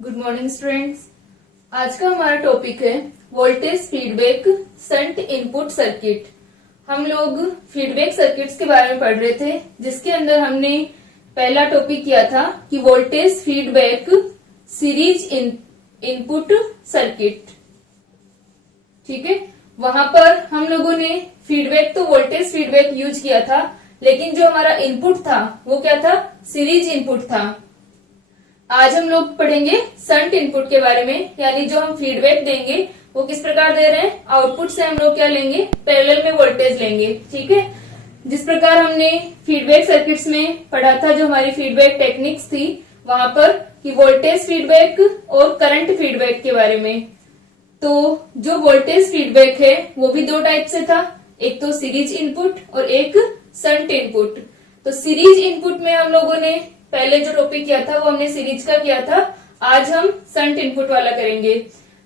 Good morning students. आज का हमारा टॉपिक है voltage feedback shunt input circuit. हम लोग फीडबैक सर्किट्स के बारे में पढ़ रहे थे, जिसके अंदर हमने पहला टॉपिक किया था कि voltage feedback series input circuit. ठीक है, वहां पर हम लोगों ने फीडबैक तो वोल्टेज फीडबैक यूज किया था, लेकिन जो हमारा इनपुट था वो क्या था? सीरीज इनपुट था। आज हम लोग पढ़ेंगे शंट इनपुट के बारे में, यानी जो हम फीडबैक देंगे वो किस प्रकार दे रहे हैं। आउटपुट से हम लोग क्या लेंगे? पैरेलल में वोल्टेज लेंगे। ठीक है, जिस प्रकार हमने फीडबैक सर्किट्स में पढ़ा था, जो हमारी फीडबैक टेक्निक्स थी वहां पर, कि वोल्टेज फीडबैक और करंट फीडबैक के बारे में। तो जो वोल्टेज फीडबैक है वो भी दो टाइप से था, एक तो सीरीज इनपुट और एक शंट इनपुट। तो सीरीज इनपुट में हम लोगों ने पहले जो टॉपिक किया था वो हमने सीरीज का किया था, आज हम शंट इनपुट वाला करेंगे।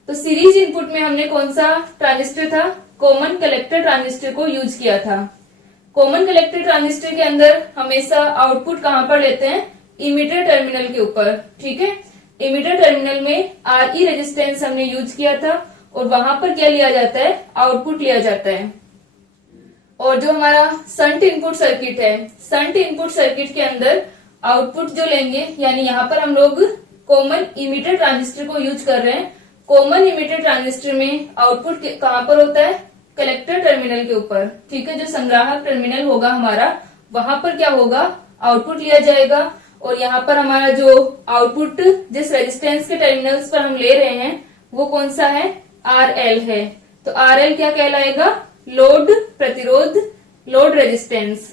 तो सीरीज इनपुट में हमने कौन सा ट्रांजिस्टर था? कॉमन कलेक्टर ट्रांजिस्टर को यूज किया था। कॉमन कलेक्टर ट्रांजिस्टर के अंदर हमेशा आउटपुट कहां पर लेते हैं? इमीटर टर्मिनल के ऊपर। ठीक है, इमीटर टर्मिनल में आरई रेजिस्टेंस हमने यूज किया था और वहां पर क्या लिया जाता है? आउटपुट लिया जाता है। और जो हमारा शंट इनपुट सर्किट है, शंट इनपुट सर्किट के अंदर आउटपुट जो लेंगे, यानी यहाँ पर हम लोग कॉमन इमीटर ट्रांजिस्टर को यूज कर रहे हैं। कॉमन इमीटर ट्रांजिस्टर में आउटपुट कहाँ पर होता है? कलेक्टर टर्मिनल के ऊपर। ठीक है, जो संग्राहक टर्मिनल होगा हमारा, वहां पर क्या होगा? आउटपुट लिया जाएगा। और यहाँ पर हमारा जो आउटपुट जिस रेजिस्टेंस के टर्मिनल्स पर हम ले रहे हैं वो कौन सा है? RL है। तो RL क्या कहलाएगा? लोड प्रतिरोध, लोड रेजिस्टेंस।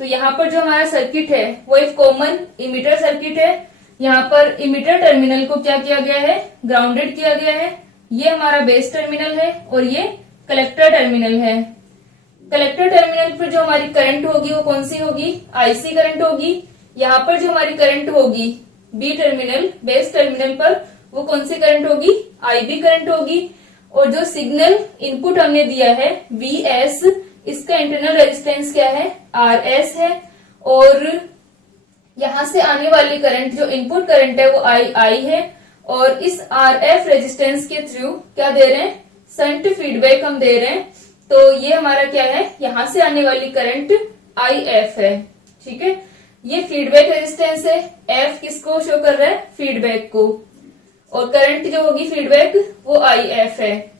तो यहाँ पर जो हमारा सर्किट है वो एक कॉमन इमीटर सर्किट है। यहाँ पर इमीटर टर्मिनल को क्या किया गया है? ग्राउंडेड किया गया है। ये हमारा बेस टर्मिनल है और ये कलेक्टर टर्मिनल है। कलेक्टर टर्मिनल पर जो हमारी करंट होगी वो कौन सी होगी? आईसी करंट होगी। यहाँ पर जो हमारी करंट होगी बी टर्मिनल, बेस टर्मिनल पर, वो कौन सी करंट होगी? आईबी करंट होगी। और जो सिग्नल इनपुट हमने दिया है Vs, इसका इंटरनल रेजिस्टेंस क्या है? Rs है। और यहां से आने वाली करंट जो इनपुट करंट है वो I है। और इस Rf रेजिस्टेंस के थ्रू क्या दे रहे हैं? शंट फीडबैक हम दे रहे हैं। तो ये हमारा क्या है? यहां से आने वाली करंट If है। ठीक है, ये फीडबैक रेजिस्टेंस है। F किसको शो कर रहा है? फीडबैक को। और करंट जो होगी फीडबैक वो If है।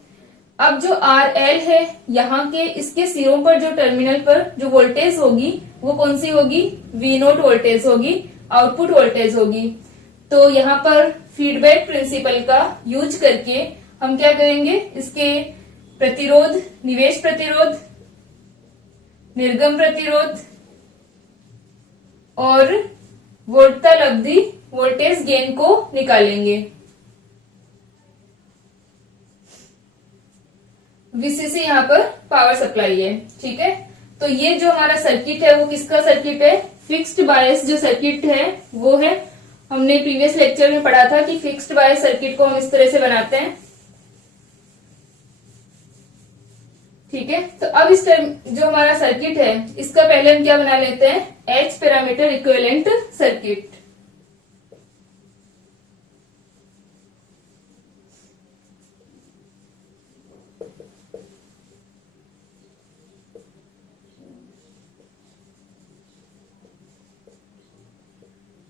अब जो RL है, यहाँ के इसके सिरों पर जो टर्मिनल पर जो वोल्टेज होगी वो कौन सी होगी? V0 वोल्टेज होगी, आउटपुट वोल्टेज होगी। तो यहाँ पर फीडबैक प्रिंसिपल का यूज करके हम क्या करेंगे? इसके प्रतिरोध, निवेश प्रतिरोध, निर्गम प्रतिरोध और वोल्टता लब्धि, वोल्टेज गेन को निकालेंगे। VCC यहाँ पर पावर सप्लाई है। ठीक है, तो ये जो हमारा सर्किट है वो किसका सर्किट है? फिक्स्ड बायस जो सर्किट है वो है। हमने प्रीवियस लेक्चर में पढ़ा था कि फिक्स्ड बायस सर्किट को हम इस तरह से बनाते हैं। ठीक है, तो अब इस टाइम जो हमारा सर्किट है इसका पहले हम क्या बना लेते हैं? H parameter equivalent circuit.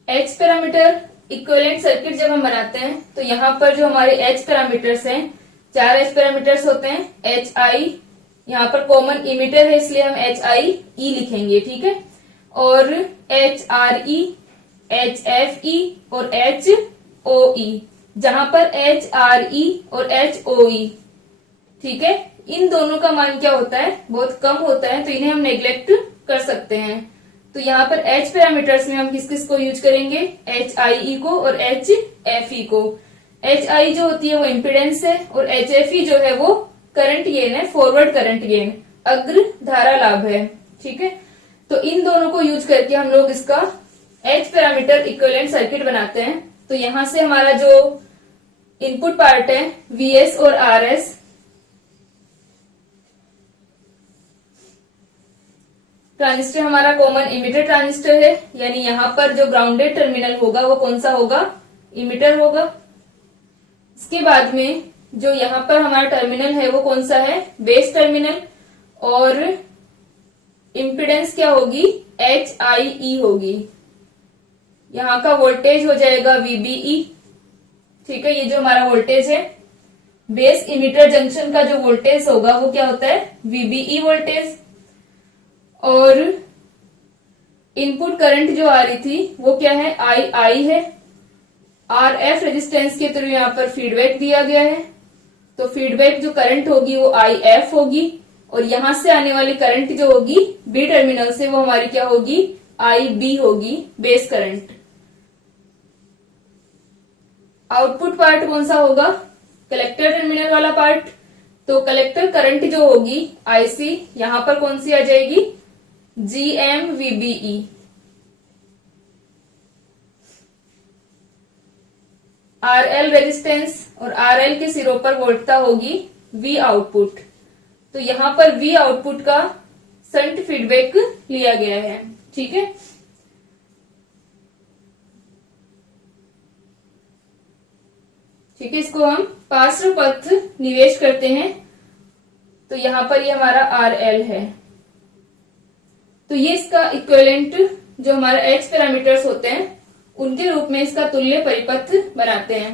H parameter equivalent circuit जब हम बनाते हैं तो यहाँ पर जो हमारे H पैरामीटर्स हैं, 4 H पैरामीटर्स होते हैं। HI, यहाँ पर कॉमन इमीटर है इसलिए हम HIE लिखेंगे। ठीक है, और HRE, HFE और HOE, जहां पर HRE और HOE, ठीक है, इन दोनों का मान क्या होता है? बहुत कम होता है, तो इन्हें हम नेग्लेक्ट कर सकते हैं। तो यहाँ पर H पैरामीटर्स में हम किस किस को यूज करेंगे? HIE को और HFE को। HI जो होती है वो इम्पिडेंस है और HFE जो है वो करंट गेन है, फॉरवर्ड करंट गेन, अग्र धारा लाभ है। ठीक है, तो इन दोनों को यूज करके हम लोग इसका H पैरामीटर इक्विवेलेंट सर्किट बनाते हैं। तो यहां से हमारा जो इनपुट पार्ट है Vs और Rs, ट्रांजिस्टर हमारा कॉमन इमिटर ट्रांजिस्टर है, यानी यहाँ पर जो ग्राउंडेड टर्मिनल होगा वो कौन सा होगा, इमिटर होगा। इसके बाद में जो यहाँ पर हमारा टर्मिनल है वो कौन सा है, बेस टर्मिनल, और इम्पीडेंस क्या होगी, HIE होगी। यहाँ का वोल्टेज हो जाएगा VBE। ठीक है, ये जो हमारा वोल्टेज है, बेस इमिटर जंक्शन का जो वोल्टेज होगा वो क्या होता है, VBE वोल्टेज। और इनपुट करंट जो आ रही थी वो क्या है, II है। RF रेजिस्टेंस के थ्रू यहाँ पर फीडबैक दिया गया है, तो फीडबैक जो करंट होगी वो IF होगी, और यहां से आने वाली करंट जो होगी B टर्मिनल से वो हमारी क्या होगी, IB होगी, बेस करंट। आउटपुट पार्ट कौन सा होगा, कलेक्टर टर्मिनल वाला पार्ट। तो कलेक्टर करंट जो होगी IC, यहां पर कौन सी आ जाएगी, GMVBE। RL रेजिस्टेंस और RL के सिरों पर वोल्टता होगी V आउटपुट। तो यहां पर V आउटपुट का संट फीडबैक लिया गया है। ठीक है, ठीक है, इसको हम पार्श्व पथ निवेश करते हैं। तो यहां पर ये हमारा RL है, तो ये इसका इक्विवेलेंट जो हमारा H पैरामीटर्स होते हैं उनके रूप में इसका तुल्य परिपथ बनाते हैं।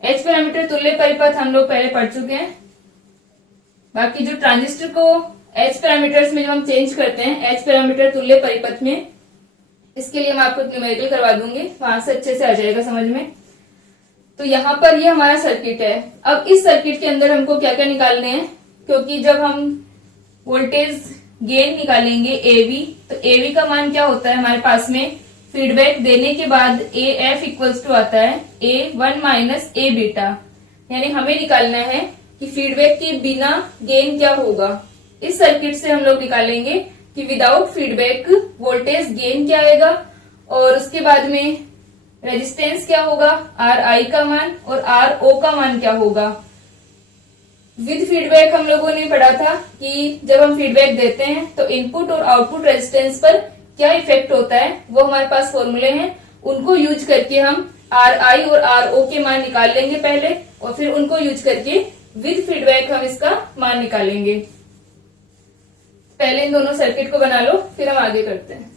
H पैरामीटर तुल्य परिपथ हम लोग पहले पढ़ चुके हैं। बाकी जो ट्रांजिस्टर को H पैरामीटर्स में जब हम चेंज करते हैं H पैरामीटर तुल्य परिपथ में, इसके लिए मैं आपको न्यूमेरिकल करवा दूंगी, वहां से अच्छे से आ जाएगा समझ में। तो यहाँ पर ये हमारा सर्किट है। अब इस सर्किट के अंदर हमको क्या क्या निकालने हैं, क्योंकि जब हम वोल्टेज गेन निकालेंगे AV, तो AV का मान क्या होता है हमारे पास में, फीडबैक देने के बाद AF इक्वल्स टू आता है A1 माइनस A बीटा। यानी हमें निकालना है कि फीडबैक के बिना गेन क्या होगा। इस सर्किट से हम लोग निकालेंगे कि विदाउट फीडबैक वोल्टेज गेन क्या आएगा, और उसके बाद में रेजिस्टेंस क्या होगा, RI का मान, और RO का मान क्या होगा। विद फीडबैक हम लोगों ने पढ़ा था कि जब हम फीडबैक देते हैं तो इनपुट और आउटपुट रेजिस्टेंस पर क्या इफेक्ट होता है, वो हमारे पास फॉर्मूले हैं। उनको यूज करके हम RI और RO के मान निकाल लेंगे पहले, और फिर उनको यूज करके विद फीडबैक हम इसका मान निकालेंगे। पहले इन दोनों सर्किट को बना लो, फिर हम आगे करते हैं।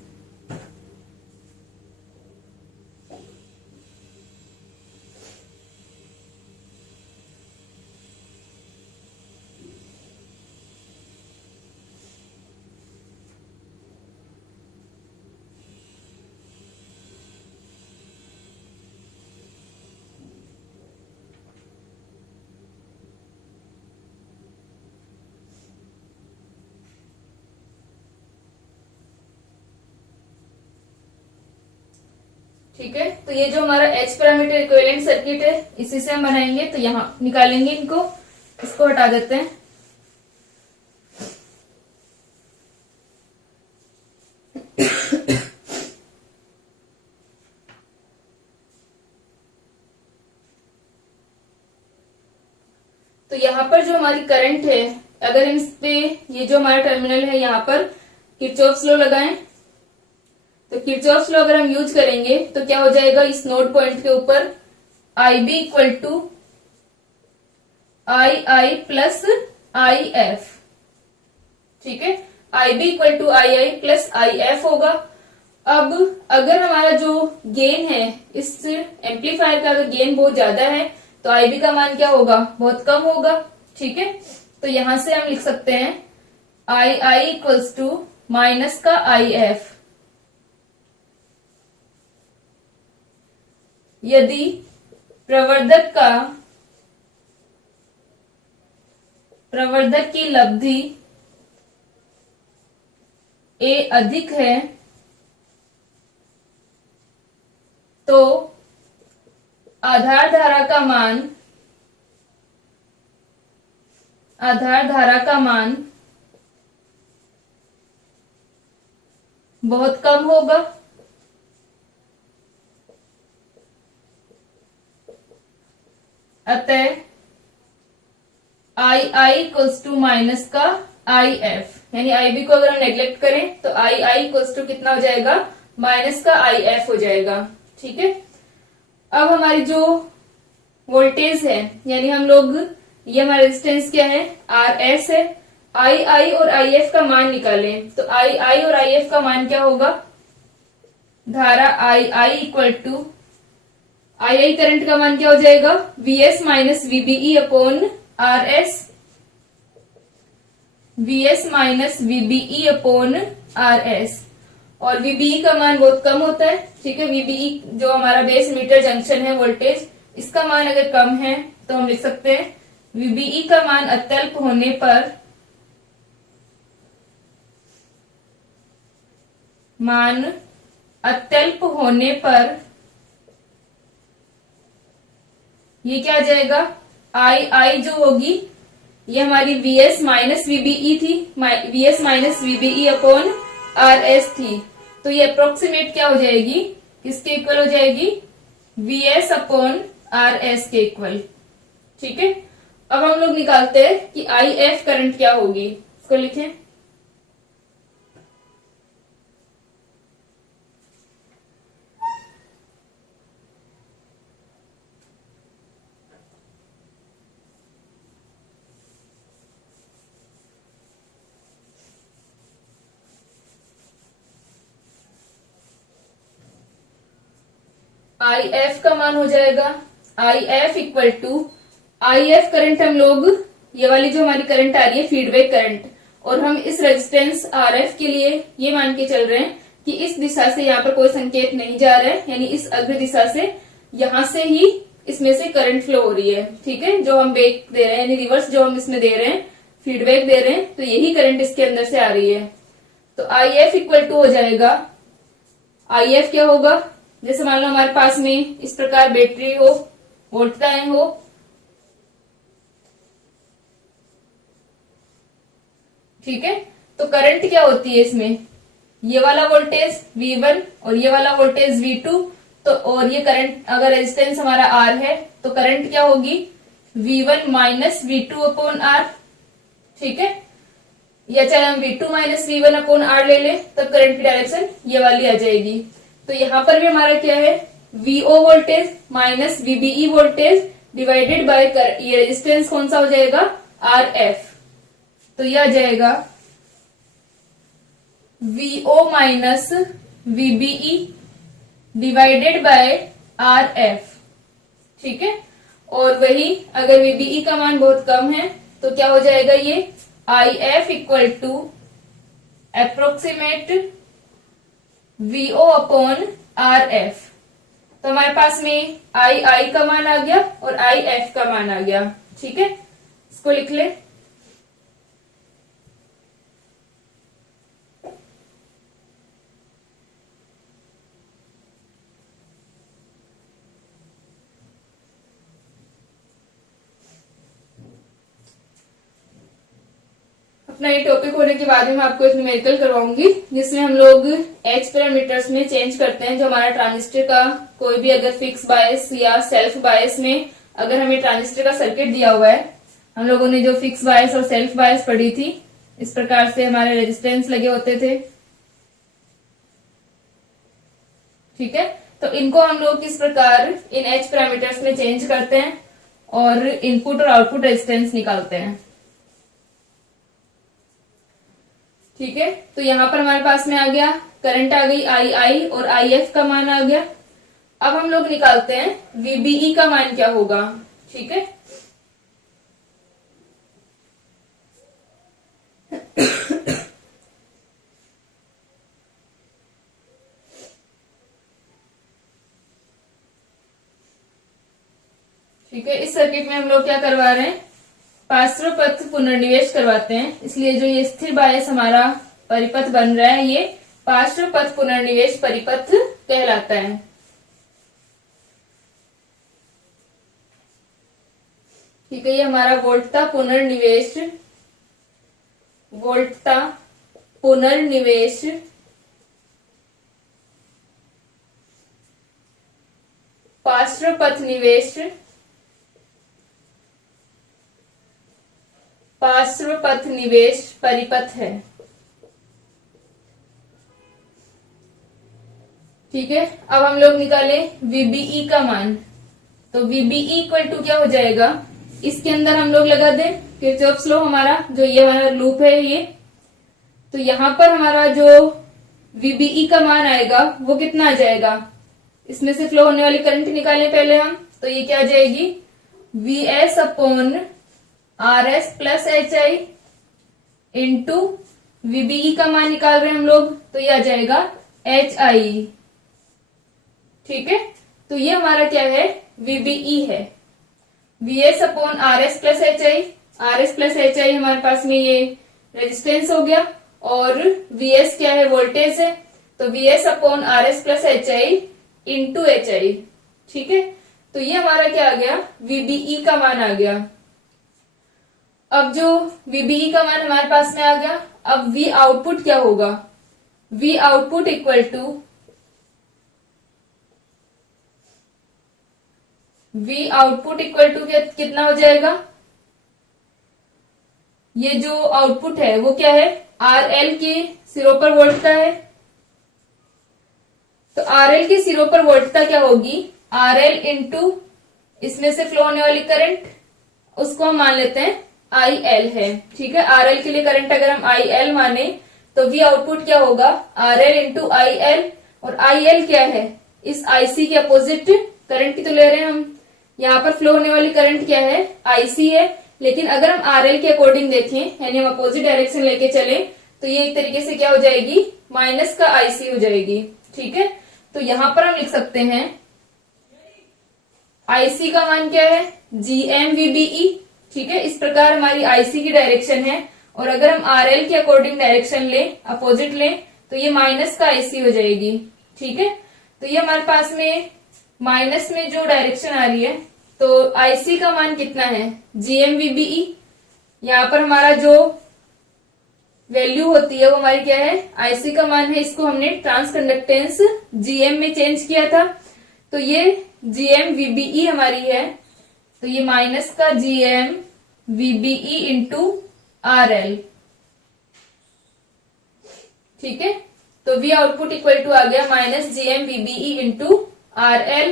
ठीक है, तो ये जो हमारा H पैरामीटर इक्विवेलेंट सर्किट है इसी से हम बनाएंगे। तो यहाँ निकालेंगे इनको, इसको हटा देते हैं। तो यहाँ पर जो हमारी करंट है, अगर हम इस पे ये जो हमारा टर्मिनल है यहाँ पर किरचॉफ्स लॉ लगाएं, तो किरचॉफ्स लॉ अगर हम यूज करेंगे तो क्या हो जाएगा, इस नोड पॉइंट के ऊपर IB equal to II plus IF। ठीक है, IB equal to II plus IF होगा। अब अगर हमारा जो गेन है, इस एम्पलीफायर का अगर गेन बहुत ज्यादा है तो IB का मान क्या होगा, बहुत कम होगा। ठीक है, तो यहां से हम लिख सकते हैं II इक्वल्स टू माइनस का IF। यदि प्रवर्धक की लब्धि A अधिक है तो आधार धारा का मान बहुत कम होगा। अतः II इक्वल्स टू माइनस का IF। यानी IB को अगर हम नेग्लेक्ट करें तो II इक्वल्स टू कितना हो जाएगा, माइनस का IF हो जाएगा। ठीक है, अब हमारी जो वोल्टेज है, यानी हम लोग, ये हमारा रेजिस्टेंस क्या है, RS है। II और IF का मान निकालें तो II और IF का मान क्या होगा, धारा II equal to II current का मान क्या हो जाएगा, VS minus VBE upon RS, VS minus VBE upon RS। और VBE का मान बहुत कम होता है। ठीक है, VBE जो हमारा बेस मीटर जंक्शन है वोल्टेज, इसका मान अगर कम है तो हम लिख सकते हैं VBE का मान अत्यल्प होने पर, मान अत्यल्प होने पर ये क्या आ जाएगा, I जो होगी ये हमारी VS माइनस VBE थी, VS minus VBE upon RS थी, तो ये अप्रोक्सीमेट क्या हो जाएगी, किसके इक्वल हो जाएगी, VS अपॉन RS के इक्वल। ठीक है, अब हम लोग निकालते हैं कि IF करंट क्या होगी, इसको लिखें। IF का मान हो जाएगा IF equal to, IF current हम लोग, ये वाली जो हमारी करंट आ रही है फीडबैक करंट, और हम इस रेजिस्टेंस RF के लिए ये मान के चल रहे हैं कि इस दिशा से यहाँ पर कोई संकेत नहीं जा रहा है, यानी इस अग्र दिशा से, यहां से ही इसमें से करंट फ्लो हो रही है। ठीक है, जो हम बैक दे रहे हैं, यानी रिवर्स जो हम इसमें दे रहे हैं, फीडबैक दे रहे हैं, तो यही करंट इसके अंदर से आ रही है। तो IF इक्वल टू हो जाएगा, IF क्या होगा, जैसे मान लो हमारे पास में इस प्रकार बैटरी हो, वोल्टताएं हो, ठीक है, तो करंट क्या होती है इसमें, ये वाला वोल्टेज V1 और ये वाला वोल्टेज V2, तो और ये करंट, अगर रेजिस्टेंस हमारा R है तो करंट क्या होगी, V1 minus V2 upon R। ठीक है, या चाहे हम V2 minus V1 upon R ले लें, तब करंट की डायरेक्शन ये वाली आ जाएगी। तो यहां पर भी हमारा क्या है, VO voltage minus VBE voltage divided by ये रेजिस्टेंस कौन सा हो जाएगा, RF। तो यह आ जाएगा VO minus VBE divided by RF। ठीक है, और वही अगर VBE का मान बहुत कम है तो क्या हो जाएगा, ये IF equal to approximate VO upon RF। तो हमारे पास में I का मान आ गया और IF का मान आ गया। ठीक है, इसको लिख ले। अपना ये टॉपिक होने के बाद में मैं आपको एक न्यूमेरिकल करवाऊंगी, जिसमें हम लोग H पैरामीटर्स में चेंज करते हैं। जो हमारा ट्रांजिस्टर का कोई भी अगर फिक्स बायस या सेल्फ बायस में अगर हमें ट्रांजिस्टर का सर्किट दिया हुआ है, हम लोगों ने जो फिक्स बायस और सेल्फ बायस पढ़ी थी, इस प्रकार से हमारे रेजिस्टेंस लगे होते थे। ठीक है, तो इनको हम लोग किस प्रकार इन H पैरामीटर्स में चेंज करते हैं और इनपुट और आउटपुट रेजिस्टेंस निकालते हैं। ठीक है, तो यहां पर हमारे पास में आ गया, करंट आ गई II और IF का मान आ गया। अब हम लोग निकालते हैं VBE का मान क्या होगा। ठीक है, ठीक है, इस सर्किट में हम लोग क्या करवा रहे हैं, पार्श्व पथ पुनर्निवेश करवाते हैं। इसलिए जो ये स्थिर बायस हमारा परिपथ बन रहा है, ये पार्श्व पथ पुनर्निवेश परिपथ कहलाता है। ठीक है, ये हमारा वोल्टता पुनर्निवेश पार्श्व पथ निवेश परिपथ है। ठीक है, अब हम लोग निकाले VBE का मान। तो VBE इक्वल टू क्या हो जाएगा, इसके अंदर हम लोग लगा दें किरचॉफ्स लॉ हमारा, जो ये हमारा लूप है ये। तो यहाँ पर हमारा जो VBE का मान आएगा वो कितना आ जाएगा, इसमें से फ्लो होने वाली करंट निकालें पहले हम। तो ये क्या आ जाएगी, VS upon RS plus HI into VBE का मान निकाल रहे हैं हम लोग, तो ये आ जाएगा HI। ठीक है, तो ये हमारा क्या है, VBE है। VS upon RS plus HI, RS plus HI हमारे पास में ये रेजिस्टेंस हो गया, और VS क्या है, वोल्टेज है। तो VS upon RS plus HI into HI। ठीक है, तो ये हमारा क्या आ गया, VBE का मान आ गया। अब जो VBE का मान हमारे पास में आ गया, अब V आउटपुट क्या होगा, V आउटपुट इक्वल टू कितना हो जाएगा, ये जो आउटपुट है वो क्या है, RL के सिरों पर वोल्टता है। तो RL के सिरों पर वोल्टता क्या होगी, RL इंटू इसमें से फ्लो होने वाली करंट, उसको हम मान लेते हैं IL है। ठीक है, RL के लिए करंट अगर हम IL माने तो V आउटपुट क्या होगा, RL इंटू IL, और IL क्या है, इस IC के अपोजिट करंट की तो ले रहे हैं हम। यहाँ पर फ्लो होने वाली करंट क्या है, IC है, लेकिन अगर हम RL के अकॉर्डिंग देखें, यानी हम अपोजिट डायरेक्शन लेके चले, तो ये एक तरीके से क्या हो जाएगी, माइनस का IC हो जाएगी। ठीक है, तो यहां पर हम लिख सकते हैं IC का मान क्या है, GMVBE। ठीक है, इस प्रकार हमारी IC की डायरेक्शन है, और अगर हम RL के अकॉर्डिंग डायरेक्शन ले, अपोजिट लें, तो ये माइनस का IC हो जाएगी। ठीक है, तो ये हमारे पास में माइनस में जो डायरेक्शन आ रही है, तो IC का मान कितना है, GMVBE। यहाँ पर हमारा जो वैल्यू होती है वो हमारी क्या है, IC का मान है, इसको हमने ट्रांस कंडक्टेंस GM में चेंज किया था। तो ये GMVBE हमारी है, तो ये माइनस का GMVBE इंटू RL। ठीक है, तो V आउटपुट इक्वल टू आ गया माइनस GMVBE इंटू RL,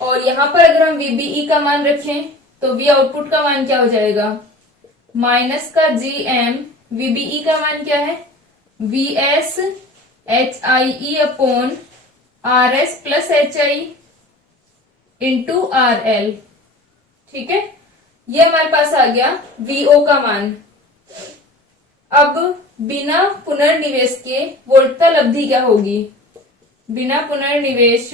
और यहां पर अगर हम VBE का मान रखें तो V आउटपुट का मान क्या हो जाएगा, माइनस का GMVBE का मान क्या है, VS HIE upon RS plus HI into RL। ठीक है, ये हमारे पास आ गया VO का मान। अब बिना पुनर्निवेश के वोल्टता लब्धि क्या होगी, बिना पुनर्निवेश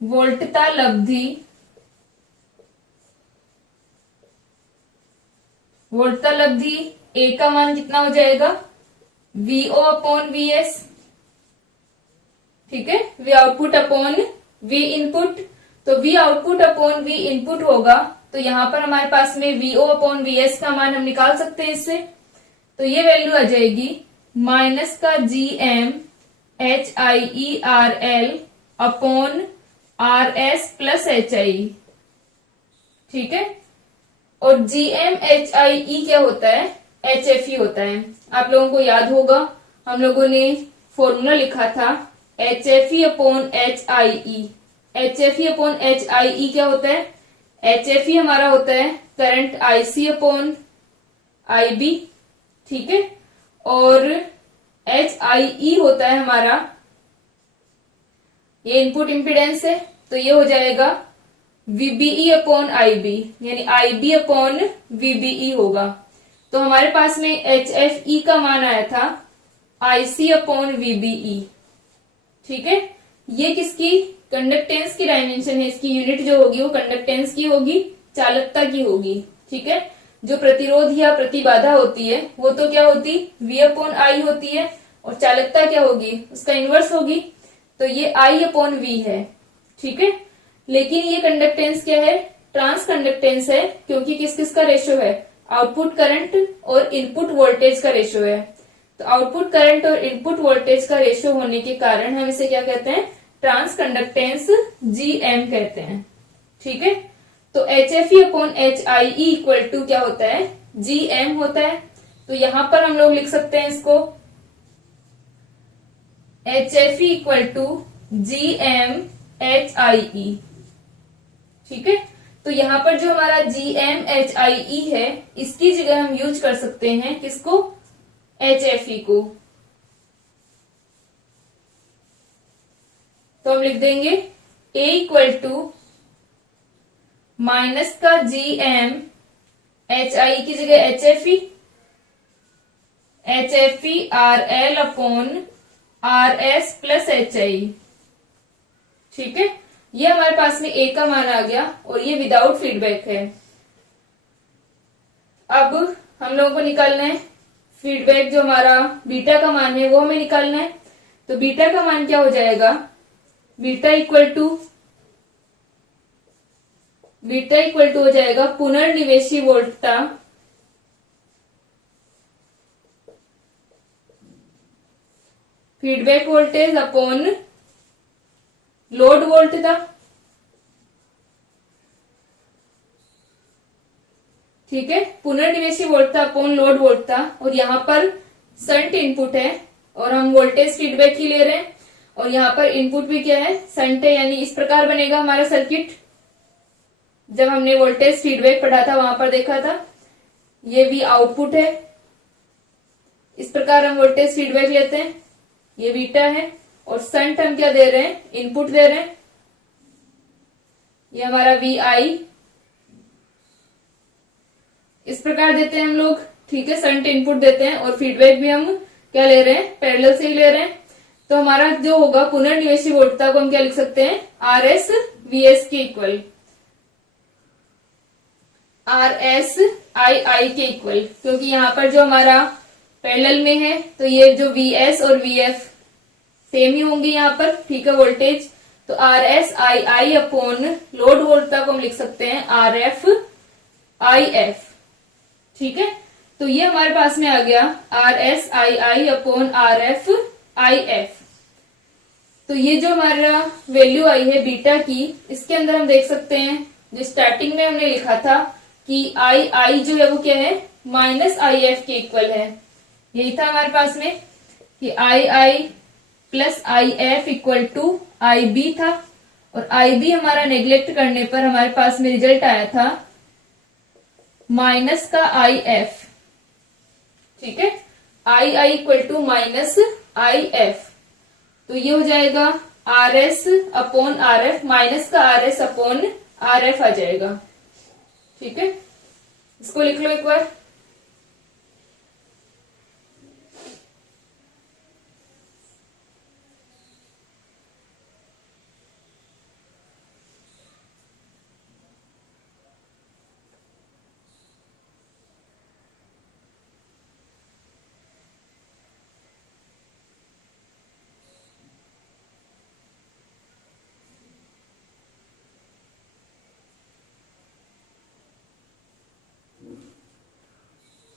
वोल्टता लब्धि A का मान कितना हो जाएगा, VO अपॉन VS। ठीक है, V output upon V input. तो V output upon V input होगा, तो यहां पर हमारे पास में VO अपॉन VS का मान हम निकाल सकते हैं इससे। तो ये वैल्यू आ जाएगी माइनस का GMHIE upon RS plus HI। ठीक है, और GMHIE क्या होता है, HFE होता है। आप लोगों को याद होगा, हम लोगों ने फॉर्मूला लिखा था HFE upon HIE। HFE upon HIE क्या होता है, HFE हमारा होता है करंट IC अपॉन IB। ठीक है, और HIE होता है हमारा, ये इनपुट इम्पीडेंस है, तो ये हो जाएगा VBE अपॉन IB, यानी IB अपॉन VBE होगा। तो हमारे पास में HFE का मान आया था IC अपॉन VBE। ठीक है, ये किसकी, कंडक्टेंस की डायमेंशन है, इसकी यूनिट जो होगी वो कंडक्टेंस की होगी, चालकता की होगी। ठीक है, जो प्रतिरोध या प्रतिबाधा होती है वो तो क्या होती, V अपॉन I होती है, और चालकता क्या होगी, उसका इनवर्स होगी, तो ये I अपॉन V है। ठीक है, लेकिन ये कंडक्टेंस क्या है, ट्रांस कंडक्टेंस है, क्योंकि किस किस का रेशियो है, आउटपुट करंट और इनपुट वोल्टेज का रेशियो है। तो आउटपुट करंट और इनपुट वोल्टेज का रेशियो होने के कारण हम इसे क्या कहते हैं, ट्रांस कंडक्टेंस GM कहते हैं। ठीक है, तो HFE upon HIE equal to क्या होता है, जी एम होता है। तो यहां पर हम लोग लिख सकते हैं इसको H F E equal to G M H I E. ठीक है, तो यहां पर जो हमारा जी एम एच आई ई है इसकी जगह हम यूज कर सकते हैं किसको, एच एफ ई को। तो हम लिख देंगे ए इक्वल टू माइनस का जी एम एच आई की जगह H F E R L upon are S plus H I. ठीक है, ये हमारे पास में ए का मान आ गया और ये विदाउट फीडबैक है। अब हम लोगों को निकालना है फीडबैक, जो हमारा बीटा का मान है वो हमें निकालना है। तो बीटा का मान क्या हो जाएगा, बीटा इक्वल टू हो जाएगा पुनर्निवेशी वोल्टता फीडबैक वोल्टेज अपॉन लोड वोल्टता। ठीक है, पुनर्निवेशी वोल्टता अपॉन लोड वोल्टता, और यहाँ पर संट इनपुट है और हम वोल्टेज फीडबैक ही ले रहे हैं, और यहाँ पर इनपुट भी क्या है, संट है। यानी इस प्रकार बनेगा हमारा सर्किट। जब हमने वोल्टेज फीडबैक पढ़ा था वहां पर देखा था, ये भी आउटपुट है। इस प्रकार हम वोल्टेज फीडबैक लेते हैं, ये बीटा है, और संट हम क्या दे रहे हैं, इनपुट दे रहे हैं, ये हमारा वी आई। इस प्रकार देते हैं हम लोग। ठीक है, संट इनपुट देते हैं और फीडबैक भी हम क्या ले रहे हैं, पैरेलल से ही ले रहे हैं। तो हमारा जो होगा पुनर्निवेशी वोल्टता को हम क्या लिख सकते हैं, आर एस वी एस के इक्वल, आर एस आई आई के इक्वल, क्योंकि यहाँ पर जो हमारा पैरेलल में है तो ये जो वी एस और वी एफ सेम ही होंगे यहाँ पर। ठीक है, वोल्टेज तो R S I I upon load वोल्टता को हम लिख सकते हैं आर एफ आई एफ। ठीक है, तो ये हमारे पास में आ गया are S I I upon R F I F. तो ये जो हमारा वैल्यू आई है बीटा की, इसके अंदर हम देख सकते हैं जो स्टार्टिंग में हमने लिखा था कि आई आई जो है वो क्या है, माइनस आई एफ के इक्वल है। यही था हमारे पास में कि I I plus I F equal to I B था, और आई बी हमारा नेग्लेक्ट करने पर हमारे पास में रिजल्ट आया था माइनस का आई एफ। ठीक है, I I equal to minus I F. तो ये हो जाएगा R S upon R F, minus का R S upon R F आ जाएगा। ठीक है, इसको लिख लो एक बार।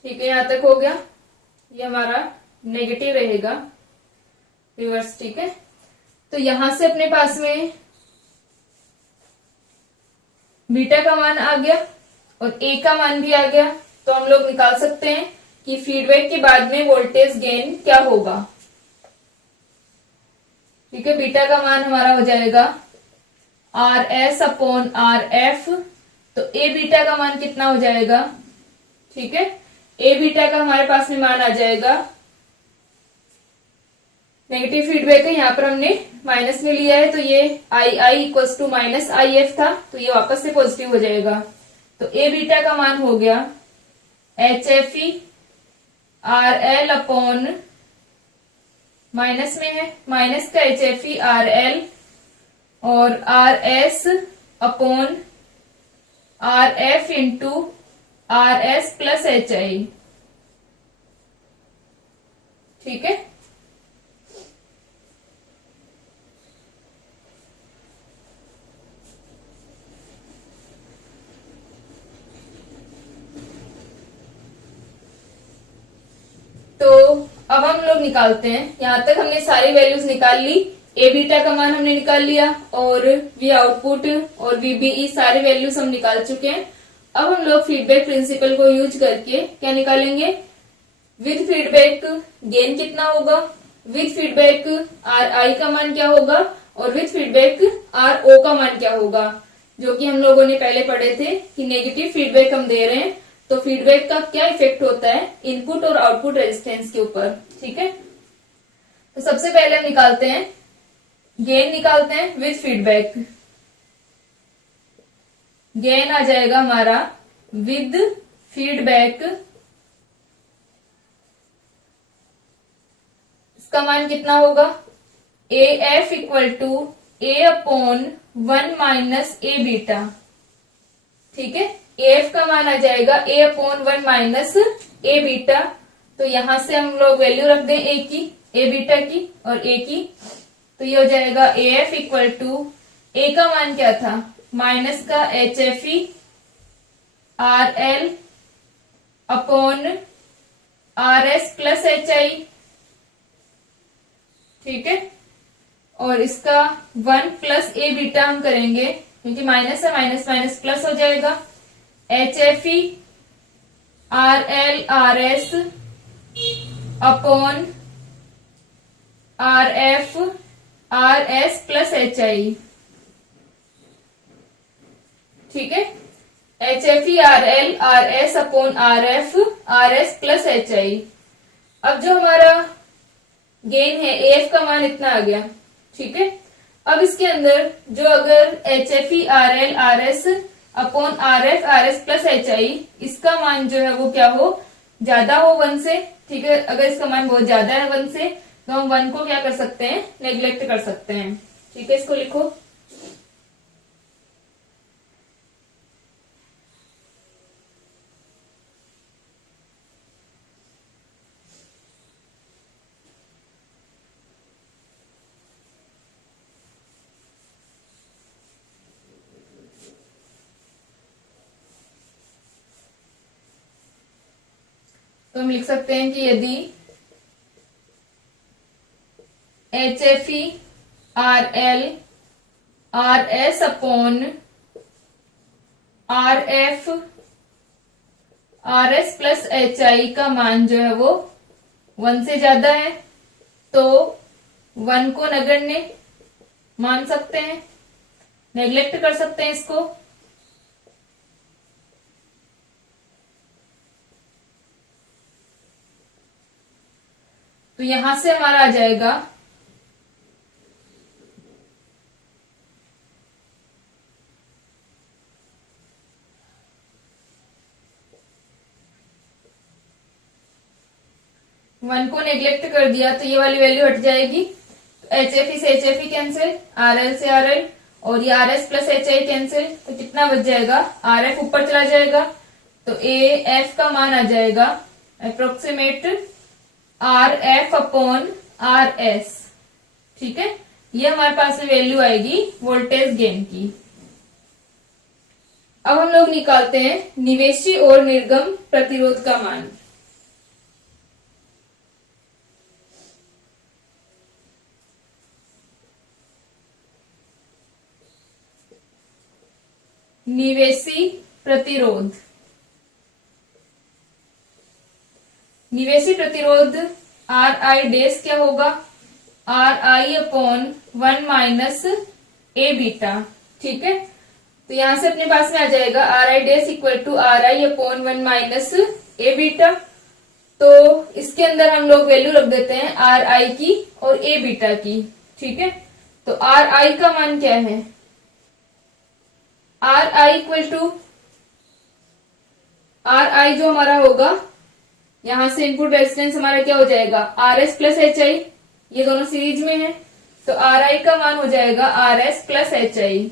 ठीक है, यहां तक हो गया। ये हमारा नेगेटिव रहेगा, रिवर्स। ठीक है, तो यहां से अपने पास में बीटा का मान आ गया और ए का मान भी आ गया। तो हम लोग निकाल सकते हैं कि फीडबैक के बाद में वोल्टेज गेन क्या होगा। ठीक है, बीटा का मान हमारा हो जाएगा R S upon R F. तो ए बीटा का मान कितना हो जाएगा, ठीक है, ए बीटा का हमारे पास में मान आ जाएगा, नेगेटिव फीडबैक है, यहाँ पर हमने माइनस में लिया है, तो ये I I equal to minus I F था, तो ये वापस से पॉजिटिव हो जाएगा। तो ए बीटा का मान हो गया H F E R L upon, minus में है, माइनस का H F E R L और R S upon R F into R S plus H I. ठीक है, तो अब हम लोग निकालते हैं। यहां तक हमने सारी वैल्यूज निकाल ली, ए बीटा का मान हमने निकाल लिया और वी आउटपुट और वी बी ई सारे वैल्यूज हम निकाल चुके हैं। अब हम लोग फीडबैक प्रिंसिपल को यूज करके क्या निकालेंगे, विद फीडबैक गेन कितना होगा, विद फीडबैक आर आई का मान क्या होगा और विद फीडबैक आर ओ का मान क्या होगा, जो कि हम लोगों ने पहले पढ़े थे कि नेगेटिव फीडबैक हम दे रहे हैं तो फीडबैक का क्या इफेक्ट होता है इनपुट और आउटपुट रेजिस्टेंस के ऊपर। ठीक है, तो सबसे पहले हम निकालते हैं गेन, निकालते हैं विद फीडबैक। गेन आ जाएगा हमारा विद फीडबैक, इसका मान कितना होगा, A F equal to A upon 1 minus A beta. ठीक है, ए एफ का मान आ जाएगा A upon 1 minus A beta. तो यहां से हम लोग वैल्यू रख दें ए की, ए बीटा की और ए की, तो ये हो जाएगा ए एफ इक्वल टू ए का मान क्या था माइनस का H F E R L upon are S plus H I. ठीक है, और इसका 1 प्लस ए बीटा हम करेंगे क्योंकि माइनस है, माइनस माइनस प्लस हो जाएगा, H F E R L R S upon R F R S plus H I. ठीक है, H F E R L R S upon R F R S plus H आई। अब जो हमारा gain है A F का मान इतना आ गया। ठीक है, अब इसके अंदर जो अगर H F E R L R S upon R F R S plus H आई, इसका मान जो है वो क्या हो, ज्यादा हो 1 से। ठीक है, अगर इसका मान बहुत ज्यादा है 1 से तो हम 1 को क्या कर सकते हैं, नेग्लेक्ट कर सकते हैं। ठीक है, इसको लिखो, तो हम लिख सकते हैं कि यदि H F E R L R S upon R F R S plus H आई का मान जो है वो 1 से ज्यादा है तो 1 को नगण्य मान सकते हैं, नेग्लेक्ट कर सकते हैं इसको। तो यहां से हमारा आ जाएगा वन को नेग्लेक्ट कर दिया तो ये वाली वैल्यू हट जाएगी, एच एफ ई से H F E cancel, are L से आर एल और ये are S plus H I cancel, तो कितना बच जाएगा, आर एफ ऊपर चला जाएगा तो ए एफ का मान आ जाएगा approximate R F upon are S. ठीक है, ये हमारे पास में वैल्यू आएगी वोल्टेज गेन की। अब हम लोग निकालते हैं निवेशी और निर्गम प्रतिरोध का मान। निवेशी प्रतिरोध, निवेशी प्रतिरोध आर आई डेस क्या होगा, are I upon 1 minus A beta. ठीक है, तो यहां से अपने पास में आ जाएगा R I dash equal to R I upon 1 minus A beta. तो इसके अंदर हम लोग वैल्यू रख देते हैं आर आई की और ए बीटा की। ठीक है, तो आर आई का मान क्या है, R I equal to R I जो हमारा होगा, यहां से इनपुट रेजिस्टेंस हमारा क्या हो जाएगा, आर एस प्लस एच आई, ये दोनों सीरीज में है तो आर आई का मान हो जाएगा R S plus H I.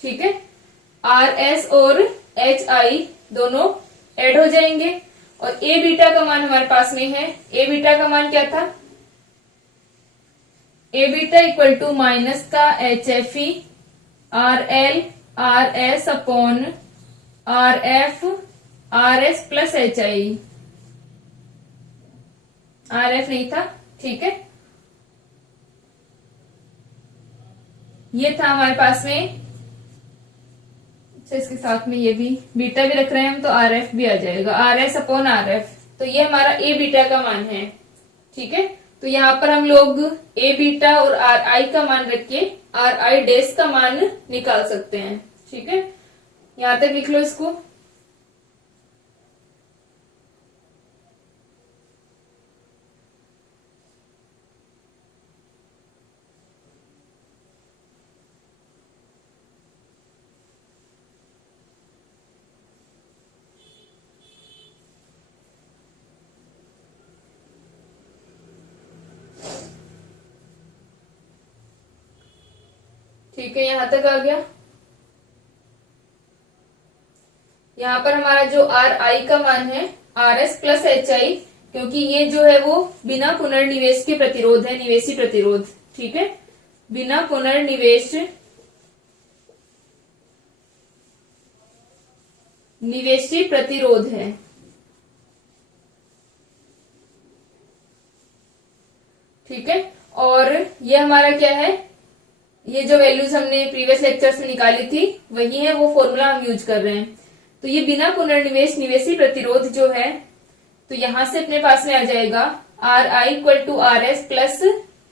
ठीक है, आर एस और एच आई दोनों ऐड हो जाएंगे और ए बीटा का मान हमारे पास में है, ए बीटा का मान क्या था, ए बीटा इक्वल टू माइनस का H F E R L R S upon R F R S plus H आई, आर एफ नहीं था। ठीक है, ये था हमारे पास में अच्छा, इसके साथ में ये भी बीटा भी रख रहे हैं हम, तो आर एफ भी आ जाएगा, R S upon R F. तो ये हमारा ए बीटा का मान है। ठीक है, तो यहाँ पर हम लोग ए बीटा और आर आई का मान रख के आर आई डैश का मान निकाल सकते हैं। ठीक है, यहां तक लिख लो इसको। ठीक है, यहां तक आ गया। यहाँ पर हमारा जो आर आई का मान है आर एस प्लस एच आई, क्योंकि ये जो है वो बिना पुनर्निवेश के प्रतिरोध है, निवेशी प्रतिरोध। ठीक है, बिना पुनर्निवेश निवेशी प्रतिरोध है। ठीक है, और ये हमारा क्या है, ये जो वैल्यूज हमने प्रीवियस लेक्चर्स में निकाली थी वही है, वो फॉर्मूला हम यूज कर रहे हैं। तो ये बिना पुनर्निवेश निवेशी प्रतिरोध जो है, तो यहां से अपने पास में आ जाएगा R I equal to R S plus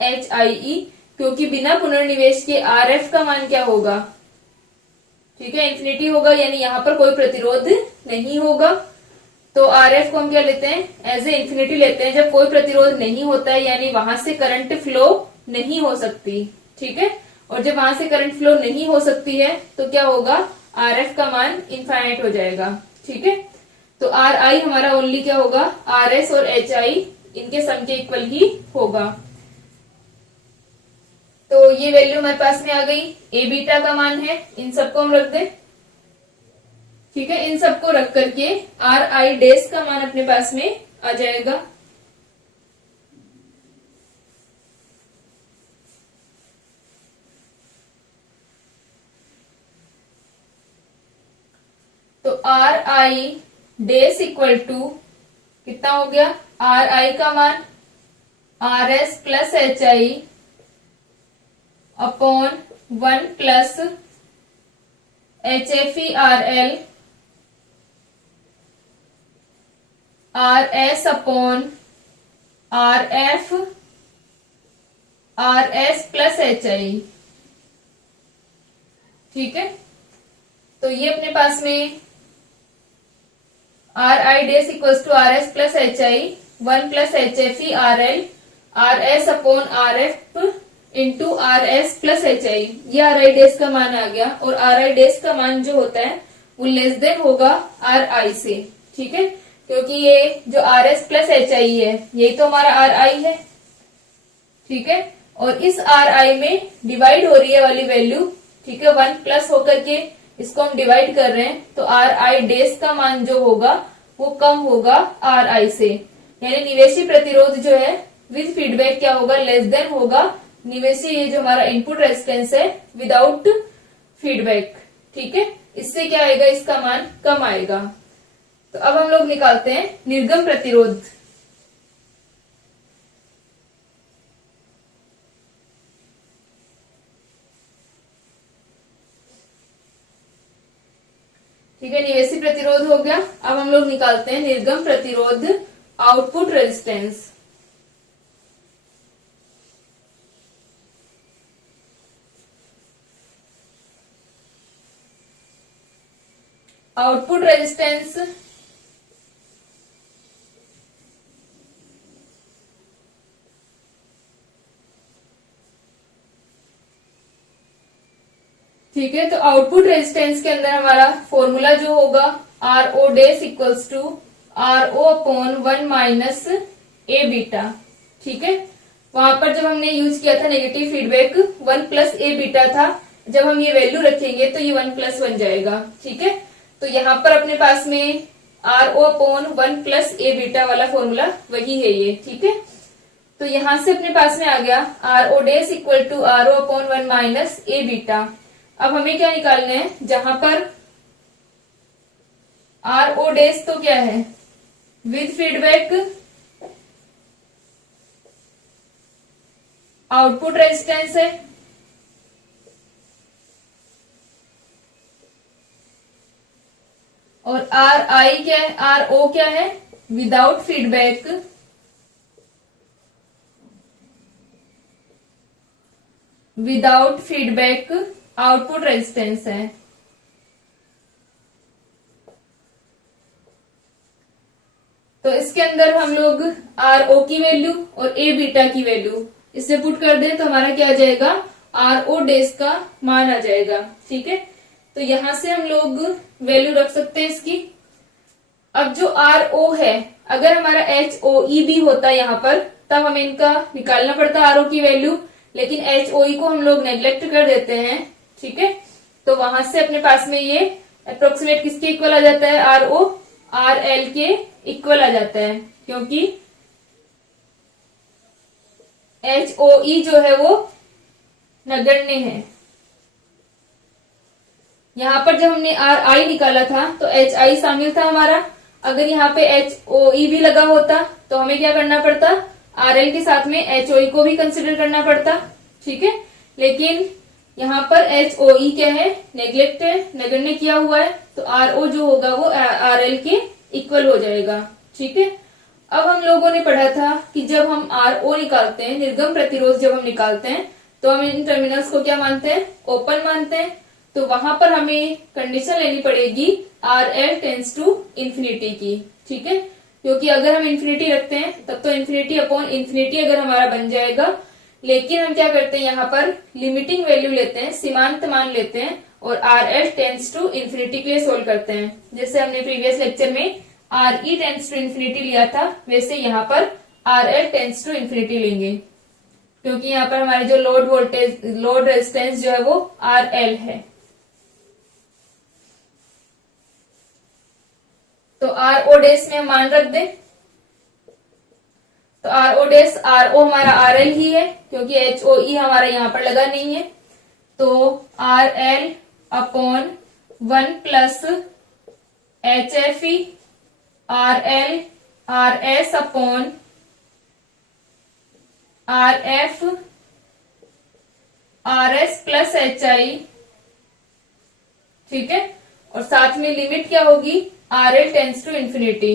H I E, क्योंकि बिना पुनर्निवेश के आर एफ का मान क्या होगा, ठीक है, इन्फिनिटी होगा, यानी यहाँ पर कोई प्रतिरोध नहीं होगा। तो आर एफ को हम क्या लेते हैं, एज ए इन्फिनिटी लेते हैं। जब कोई प्रतिरोध नहीं होता है यानी वहां से करंट फ्लो नहीं हो सकती। ठीक है, और जब वहां से करंट फ्लो नहीं हो सकती है तो क्या होगा, आर एफ का मान इनफाइनाइट हो जाएगा। ठीक है, तो आर आई हमारा ओनली क्या होगा, आर एस और एच आई इनके सम के इक्वल ही होगा। तो ये वैल्यू हमारे पास में आ गई, ए बीटा का मान है, इन सबको हम रख दें। ठीक है, इन सबको रख करके आर आई डैश का मान अपने पास में आ जाएगा। तो R I dash equal to कितना हो गया, आर आई का मान R S plus H I upon 1 plus H F E R L R S upon R F R S plus H I. ठीक है, तो ये अपने पास में R I dash equals to R S plus H I 1 plus H F E R L R S upon R F into R S plus H आई। ये are I dash का मान आ गया, और आर आई डैश का मान जो होता है वो लेस देन होगा आर आई से। ठीक है, क्योंकि ये जो आर एस प्लस एच आई है यही तो हमारा आर आई है। ठीक है, और इस आर आई में डिवाइड हो रही है वाली वैल्यू, ठीक है, 1 प्लस होकर के इसको हम डिवाइड कर रहे हैं, तो आर आई डैश का मान जो होगा वो कम होगा आर आई से, यानी निवेशी प्रतिरोध जो है विद फीडबैक क्या होगा, लेस देन होगा निवेशी, ये जो हमारा इनपुट रेजिस्टेंस है विदाउट फीडबैक। ठीक है, इससे क्या आएगा, इसका मान कम आएगा। तो अब हम लोग निकालते हैं निर्गम प्रतिरोध। ठीक है, निवेशी प्रतिरोध हो गया। अब हम लोग निकालते हैं निर्गम प्रतिरोध, आउटपुट रेजिस्टेंस। आउटपुट रेजिस्टेंस ठीक है, तो आउटपुट रेजिस्टेंस के अंदर हमारा फॉर्मूला जो होगा R O dash equals to R O upon 1 minus A beta. ठीक है, वहां पर जब हमने यूज किया था negative feedback 1 plus A beta था, जब हम ये वैल्यू रखेंगे तो ये 1 प्लस बन जाएगा। ठीक है, तो यहाँ पर अपने पास में are O upon 1 plus A beta वाला फॉर्मूला वही है ये। ठीक है, तो यहां से अपने पास में आ गया R O dash equal to R O upon 1 minus A beta. अब हमें क्या निकालना है, जहां पर आर ओ डैश तो क्या है, विद फीडबैक आउटपुट रेजिस्टेंस है। और आर आई क्या है, आर ओ क्या है, without feedback, without feedback output resistance है। तो इसके अंदर हम लोग आर ओ की वैल्यू और ए बीटा की वैल्यू इससे पुट कर दें तो हमारा क्या आ जाएगा, आर ओ डेज का मान आ जाएगा। ठीक है, तो यहां से हम लोग वैल्यू रख सकते हैं इसकी। अब जो आर ओ है, अगर हमारा एच ओ ई भी होता है यहाँ पर, तब हमें इनका निकालना पड़ता है आर ओ की वैल्यू, लेकिन एच ओ ई को हम लोग नेग्लेक्ट कर देते हैं। ठीक है, तो वहां से अपने पास में ये अप्रोक्सीमेट किसके इक्वल आ जाता है, आर ओ आर एल के इक्वल आ जाता है, क्योंकि एच ओ ई जो है वो नगण्य है। यहां पर जब हमने आर आई निकाला था तो एच आई शामिल था हमारा। अगर यहाँ पे एच ओ ई भी लगा होता तो हमें क्या करना पड़ता, आर एल के साथ में एच ओ ई को भी कंसिडर करना पड़ता। ठीक है, लेकिन यहाँ पर एच ओ ई क्या है, नेग्लेक्ट है, नगण्य किया हुआ है, तो आर ओ जो होगा वो आर एल के इक्वल हो जाएगा। ठीक है, अब हम लोगों ने पढ़ा था कि जब हम आर ओ निकालते हैं, निर्गम प्रतिरोध जब हम निकालते हैं, तो हम इन टर्मिनल्स को क्या मानते हैं, ओपन मानते हैं। तो वहां पर हमें कंडीशन लेनी पड़ेगी R L tends to infinity की। ठीक है, क्योंकि अगर हम इन्फिनिटी रखते हैं तब तो इन्फिनिटी अपॉन इन्फिनिटी अगर हमारा बन जाएगा, लेकिन हम क्या करते हैं, यहाँ पर लिमिटिंग वैल्यू लेते हैं, सीमांत मान लेते हैं और R L tends to infinity के लिए सोल्व करते हैं। जैसे हमने प्रीवियस लेक्चर में R E tends to infinity लिया था, वैसे यहाँ पर R L tends to infinity लेंगे, क्योंकि यहाँ पर हमारे जो लोड वोल्टेज, लोड रेजिस्टेंस जो है वो आर एल है। तो आर ओ डेस में हम मान रख दें, तो आर ओ डेस, आर ओ हमारा आर एल ही है, क्योंकि एच ओ ई हमारा यहाँ पर लगा नहीं है। तो R L upon 1 plus H F E R L R S upon R F R S plus H I. ठीक है, और साथ में लिमिट क्या होगी, R L tends to infinity,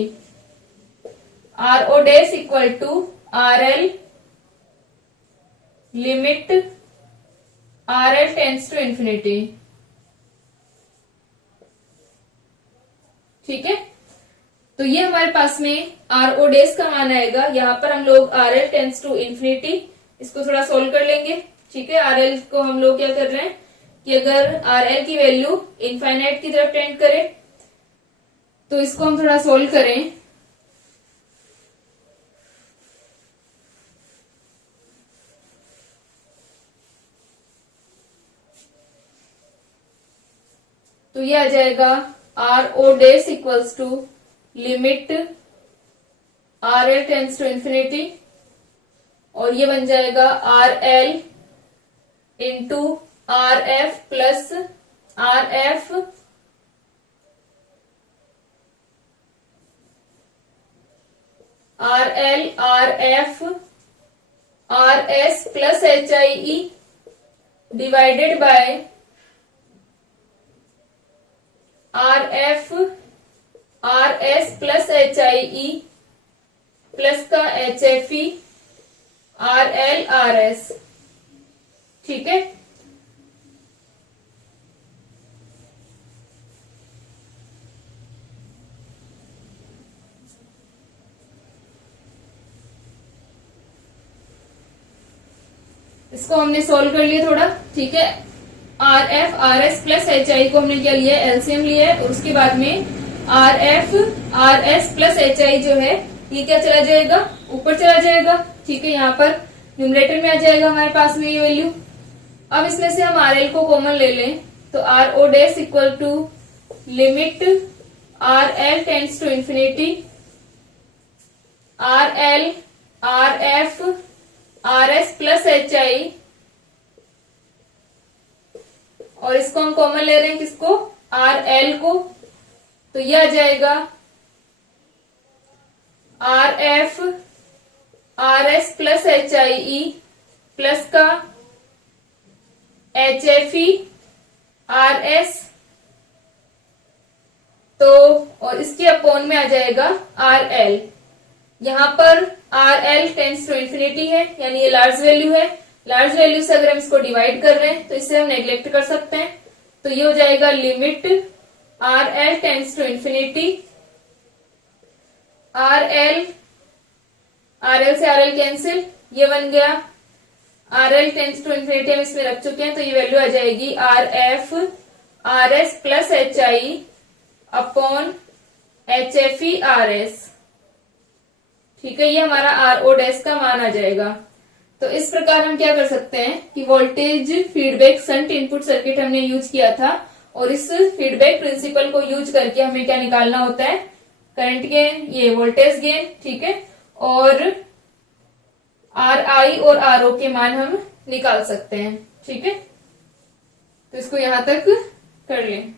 R O dash equal to R L limit R L tends to infinity. ठीक है, तो ये हमारे पास में आर ओ डेस का मान आएगा। यहाँ पर हम लोग R L tends to infinity, इसको थोड़ा सोल्व कर लेंगे। ठीक है, आर एल को हम लोग क्या कर रहे हैं कि अगर आर एल की वैल्यू इनफाइनाइट की तरफ टेंड करे तो इसको हम थोड़ा सोल्व करें। तो ये आ जाएगा R O dash equals to limit R L tends to infinity, और ये बन जाएगा R L into R F plus R F R L R F R S plus H I E divided by R F R S plus H I E plus का H F E R L R S. ठीक है, इसको हमने solve कर लिया थोड़ा। ठीक है, are F R S plus H आई को हमने क्या लिया है, एलसीएम लिया है, और उसके बाद में are F R S plus H आई जो है ये क्या चला जाएगा, ऊपर चला जाएगा। ठीक है, यहाँ पर न्यूमरेटर में आ जाएगा हमारे पास में ये वैल्यू। अब इसमें से हम आर एल को कॉमन ले लें, तो R O dash equal to limit R L tends to infinity R L R F R S plus H I, और इसको हम कॉमन ले रहे हैं किसको, आर एल को, तो यह आ जाएगा R F R S plus H I E plus का H F E R S. तो और इसके अपॉन में आ जाएगा आर एल। यहाँ पर R L tends to infinity है, यानी ये लार्ज वैल्यू है। लार्ज वैल्यू से अगर हम इसको डिवाइड कर रहे हैं तो इससे हम नेग्लेक्ट कर सकते हैं, तो ये हो जाएगा limit R L tends to infinity, R L से आर एल कैंसिल, ये बन गया R L tends to infinity, हम इसमें रख चुके हैं, तो ये वैल्यू आ जाएगी are F R S plus H I upon H F E R S. ठीक है, ये हमारा आर ओ डैश का मान आ जाएगा। तो इस प्रकार हम क्या कर सकते हैं कि voltage feedback shunt input circuit हमने यूज किया था, और इस फीडबैक प्रिंसिपल को यूज करके हमें क्या निकालना होता है, करंट गेन, ये वोल्टेज गेन, ठीक है, और आर आई और आर ओ के मान हम निकाल सकते हैं। ठीक है, तो इसको यहां तक कर लें।